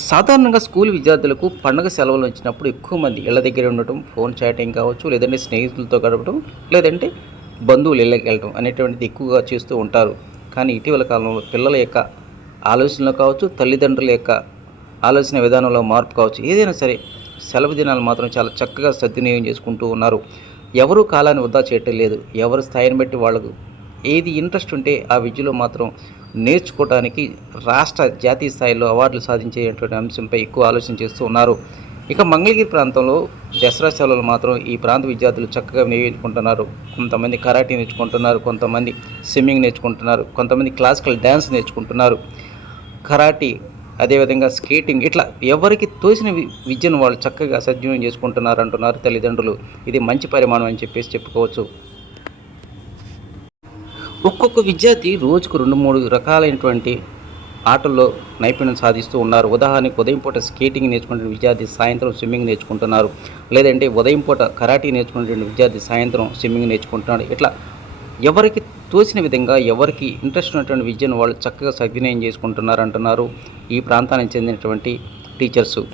సాధారణంగా స్కూల్ విద్యార్థులకు పండుగ సెలవులు వచ్చినప్పుడు ఎక్కువ మంది ఇళ్ళ దగ్గర ఉండటం, ఫోన్ చాటింగ్ కావచ్చు, లేదంటే స్నేహితులతో గడపడం, లేదంటే బంధువులు ఇళ్ళకి వెళ్ళటం అనేటువంటిది ఎక్కువగా చేస్తూ ఉంటారు. కానీ ఇటీవల కాలంలో పిల్లల యొక్క ఆలోచనలు కావచ్చు, తల్లిదండ్రుల యొక్క ఆలోచన విధానంలో మార్పు కావచ్చు, ఏదైనా సరే సెలవు దినాలు మాత్రం చాలా చక్కగా సద్వినియోగం చేసుకుంటూ ఉన్నారు. ఎవరూ కాలాన్ని వృధా చేయటం లేదు. ఎవరి స్థాయిని బట్టి వాళ్ళకు ఏది ఇంట్రెస్ట్ ఉంటే ఆ విద్యలో మాత్రం నేర్చుకోవడానికి రాష్ట్ర, జాతీయ స్థాయిలో అవార్డులు సాధించేటువంటి అంశంపై ఎక్కువ ఆలోచన చేస్తూ ఉన్నారు. ఇక మంగళగిరి ప్రాంతంలో దసరా సెలవులు మాత్రం ఈ ప్రాంత విద్యార్థులు చక్కగా వినియోగించుకుంటున్నారు. కొంతమంది కరాటే నేర్చుకుంటున్నారు, కొంతమంది స్విమ్మింగ్ నేర్చుకుంటున్నారు, కొంతమంది క్లాసికల్ డ్యాన్స్ నేర్చుకుంటున్నారు, కరాటీ, అదేవిధంగా స్కేటింగ్, ఇట్లా ఎవరికి తోచిన విద్యను వాళ్ళు చక్కగా సద్వినియోగం చేసుకుంటున్నారు అంటున్నారు తల్లిదండ్రులు. ఇది మంచి పరిమాణం అని చెప్పుకోవచ్చు. ఒక్కొక్క విద్యార్థి రోజుకు 2-3 రకాలైనటువంటి ఆటల్లో నైపుణ్యం సాధిస్తూ ఉన్నారు. ఉదాహరణకు ఉదయం పూట స్కేటింగ్ నేర్చుకునే విద్యార్థి సాయంత్రం స్విమ్మింగ్ నేర్చుకుంటున్నారు. లేదంటే ఉదయం పూట కరాటీ నేర్చుకునే విద్యార్థి సాయంత్రం స్విమ్మింగ్ నేర్చుకుంటున్నాడు. ఇట్లా ఎవరికి తోచిన విధంగా, ఎవరికి ఇంట్రెస్ట్ ఉన్నటువంటి విద్యను వాళ్ళు చక్కగా సద్వినియోగం చేసుకుంటున్నారు అంటున్నారు ఈ ప్రాంతానికి చెందినటువంటి టీచర్సు.